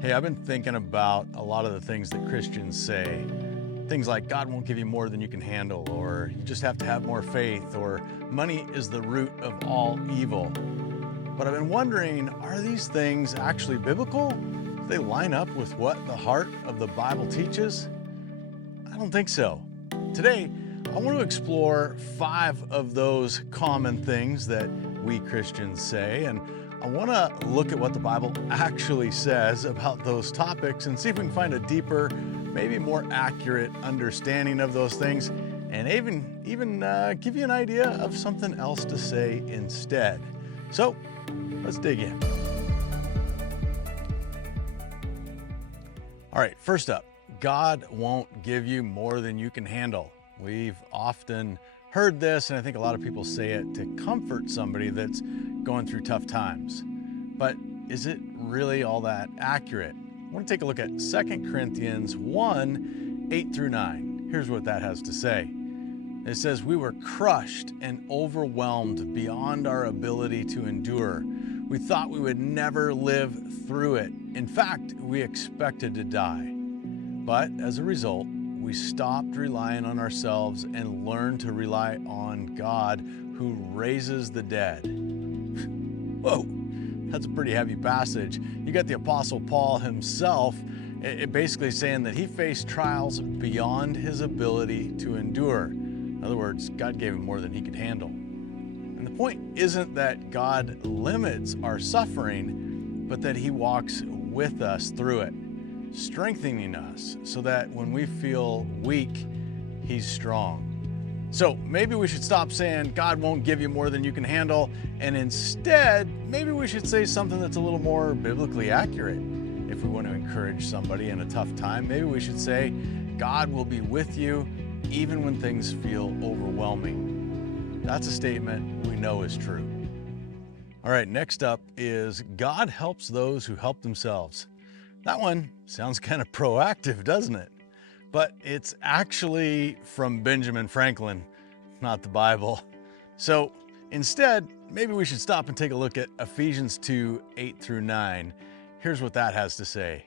Hey, I've been thinking about a lot of the things that Christians say. Things like God won't give you more than you can handle, or you just have to have more faith, or money is the root of all evil. But I've been wondering, are these things actually biblical? Do they line up with what the heart of the Bible teaches? I don't think so. Today, I want to explore 5 of those common things that we Christians say, and I want to look at what the Bible actually says about those topics and see if we can find a deeper, maybe more accurate understanding of those things, and even give you an idea of something else to say instead. So, let's dig in. All right, first up, God won't give you more than you can handle. We've often heard this, and I think a lot of people say it to comfort somebody that's going through tough times. But is it really all that accurate? I want to take a look at 2 Corinthians 1, 8 through 9. Here's what that has to say. It says, "We were crushed and overwhelmed beyond our ability to endure. We thought we would never live through it. In fact, we expected to die. But as a result, we stopped relying on ourselves and learned to rely on God who raises the dead." Whoa, that's a pretty heavy passage. You got the Apostle Paul himself basically saying that he faced trials beyond his ability to endure. In other words, God gave him more than he could handle. And the point isn't that God limits our suffering, but that he walks with us through it, strengthening us so that when we feel weak, he's strong. So maybe we should stop saying God won't give you more than you can handle, and instead, maybe we should say something that's a little more biblically accurate. If we want to encourage somebody in a tough time, maybe we should say, God will be with you even when things feel overwhelming. That's a statement we know is true. All right, next up is God helps those who help themselves. That one sounds kind of proactive, doesn't it? But it's actually from Benjamin Franklin, not the Bible. So instead, maybe we should stop and take a look at Ephesians 2, 8 through 9. Here's what that has to say.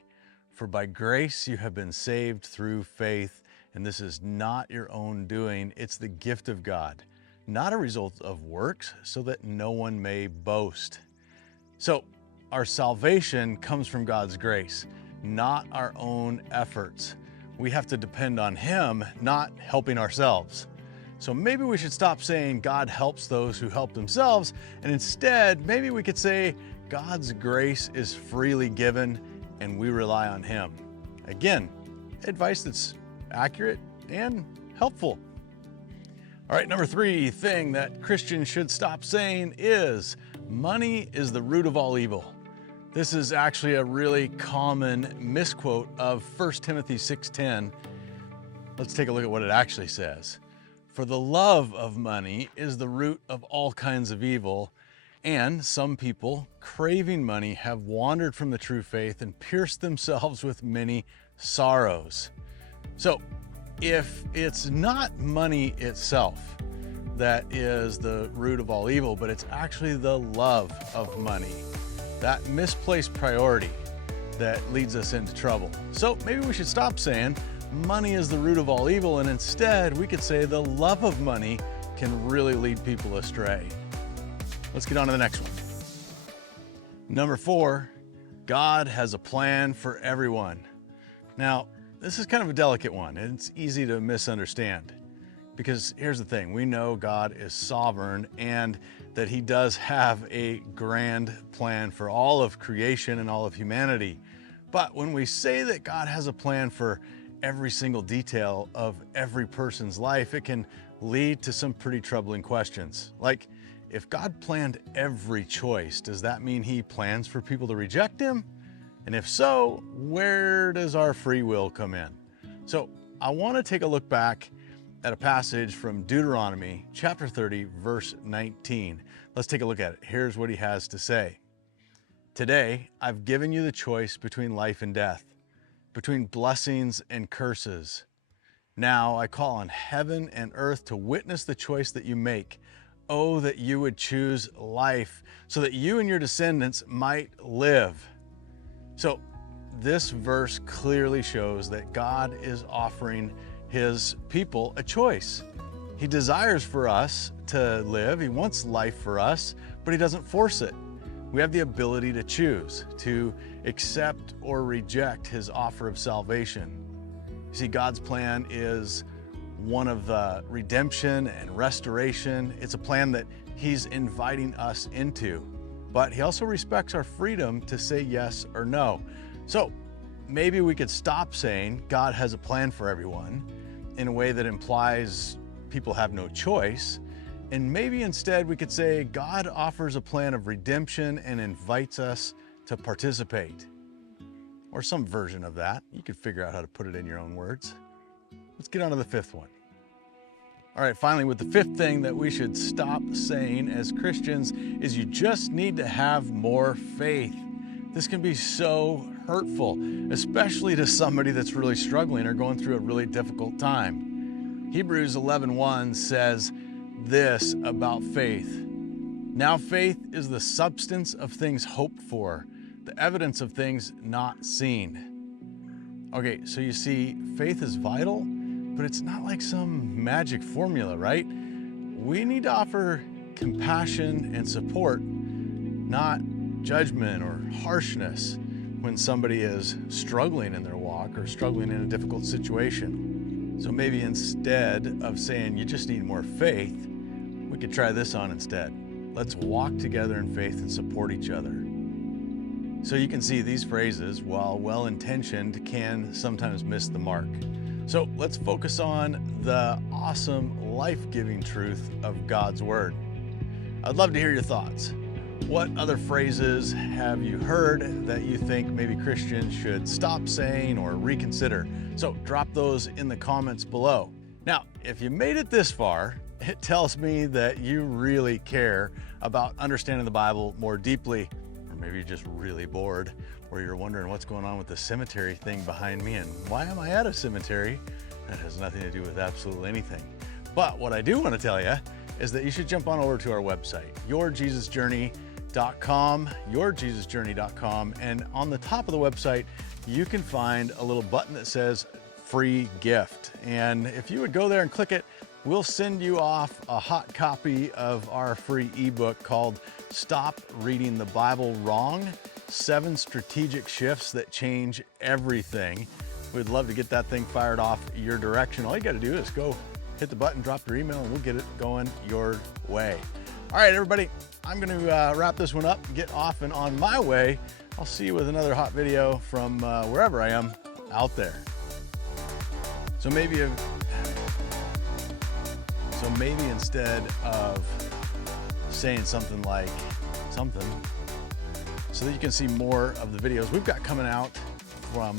"For by grace you have been saved through faith, and this is not your own doing, it's the gift of God, not a result of works, so that no one may boast." So our salvation comes from God's grace, not our own efforts. We have to depend on him, not helping ourselves. So maybe we should stop saying God helps those who help themselves, and instead, maybe we could say God's grace is freely given and we rely on him. Again, advice that's accurate and helpful. All right, number 3 thing that Christians should stop saying is money is the root of all evil. This is actually a really common misquote of 1 Timothy 6:10. Let's take a look at what it actually says. "For the love of money is the root of all kinds of evil, and some people, craving money, have wandered from the true faith and pierced themselves with many sorrows." So, if it's not money itself that is the root of all evil, but it's actually the love of money, that misplaced priority that leads us into trouble. So maybe we should stop saying money is the root of all evil, and instead we could say the love of money can really lead people astray. Let's get on to the next one. Number 4, God has a plan for everyone. Now, this is kind of a delicate one, and it's easy to misunderstand. Because here's the thing, we know God is sovereign and that he does have a grand plan for all of creation and all of humanity. But when we say that God has a plan for every single detail of every person's life, it can lead to some pretty troubling questions. Like, if God planned every choice, does that mean he plans for people to reject him? And if so, where does our free will come in? So I want to take a look back at a passage from Deuteronomy chapter 30, verse 19. Let's take a look at it. Here's what he has to say. "Today, I've given you the choice between life and death, between blessings and curses. Now I call on heaven and earth to witness the choice that you make. Oh, that you would choose life so that you and your descendants might live." So this verse clearly shows that God is offering his people a choice. He desires for us to live. He wants life for us, but he doesn't force it. We have the ability to choose, to accept or reject his offer of salvation. You see, God's plan is one of redemption and restoration. It's a plan that he's inviting us into, but he also respects our freedom to say yes or no. So maybe we could stop saying God has a plan for everyone in a way that implies people have no choice. And maybe instead we could say God offers a plan of redemption and invites us to participate. Or some version of that. You could figure out how to put it in your own words. Let's get on to the fifth one. All right, finally, with the fifth thing that we should stop saying as Christians is you just need to have more faith. This can be so hurtful, especially to somebody that's really struggling or going through a really difficult time. Hebrews 11:1 says this about faith. Now faith is the substance of things hoped for, the evidence of things not seen. Okay, so you see, faith is vital, but it's not like some magic formula, right? We need to offer compassion and support, not judgment or harshness when somebody is struggling in their walk or struggling in a difficult situation. So maybe instead of saying you just need more faith, we could try this on instead. Let's walk together in faith and support each other. So you can see these phrases, while well-intentioned, can sometimes miss the mark. So let's focus on the awesome, life-giving truth of God's Word. I'd love to hear your thoughts. What other phrases have you heard that you think maybe Christians should stop saying or reconsider? So drop those in the comments below. Now, if you made it this far, it tells me that you really care about understanding the Bible more deeply, or maybe you're just really bored, or you're wondering what's going on with the cemetery thing behind me and why am I at a cemetery? That has nothing to do with absolutely anything. But what I do want to tell you is that you should jump on over to our website, yourjesusjourney.com, and on the top of the website, you can find a little button that says free gift. And if you would go there and click it, we'll send you off a hot copy of our free ebook called Stop Reading the Bible Wrong, 7 Strategic Shifts That Change Everything. We'd love to get that thing fired off your direction. All you got to do is go hit the button, drop your email, and we'll get it going your way. All right, everybody, I'm going to wrap this one up and get off and on my way. I'll see you with another hot video from wherever I am out there. So maybe instead of saying something like something, so that you can see more of the videos we've got coming out from